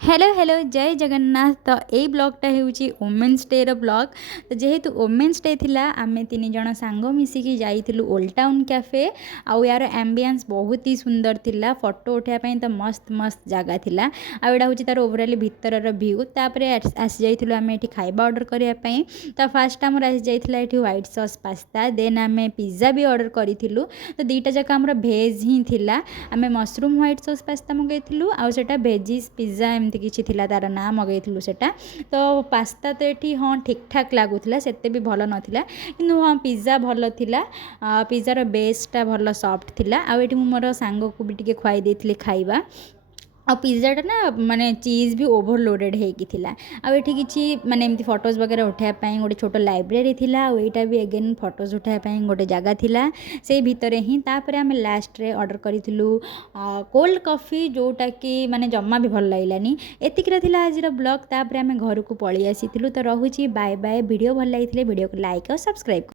Hello hello जय जगन्नाथ। तो यही ब्लॉगटा होची वोमेन्स डे रो ब्लॉग। तो जेहेतु वोमेन्स डे थिला आमे तीन जण सांग मिसिकी जाइथिलु ओल्ड टाउन कैफे। आउ यार एम्बियंस बहुत ही सुंदर थिला, फोटो उठाया पई तो मस्त मस्त जगह थिला। आ एडा होची तार ओवरऑल भीतर रो व्यू। तापरे आसी जाइथिलु आमे एठी खाइबा ऑर्डर करिया पई। तो फर्स्ट हमर आसी जाइथिला एठी व्हाइट सॉस पास्ता, देन आमे पिज्जा भी ऑर्डर करिथिलु। तो दीटा जका हमर भेज ही थिला। आमे मशरूम व्हाइट सॉस पास्ता मगैथिलु आउ सेटा भेजिस पिज्जा एमती किछि थिला, तार ना मगैथिलु सेटा। तो पास्ता तो एठी हाँ ठीक ठाक लागुथिला, सेते भी भल नथिला, किंतु हाँ पिज्जा भल थिला। पिज्जार बेसटा भल सॉफ्ट थिला। आउ एठी मु मोर सांग को भी टिके खुआई देथिले खाइबा। आ पिज्जाटा ना माने चीज भी ओवरलोडेड हेकी थिला। आ एठी किछि माने एमती फोटोज वगैरह उठाया पई गोटे छोटो लाइब्रेरी थिला। आ एटा भी अगेन फोटोज उठाया पई गोटे जगह थिला। से भितरे ही तापरे आमे लास्ट रे ऑर्डर करिथिलु कोल्ड कॉफी, जोटा कि माने जम्मा भी भल लागिलानी। एतिकिरा थिला आजिर ब्लॉग। तापरे आमे घर को पळी आसीथिलु। तो रहुची बाय बाय। वीडियो भल लागिथिले वीडियो को लाइक और सब्सक्राइब।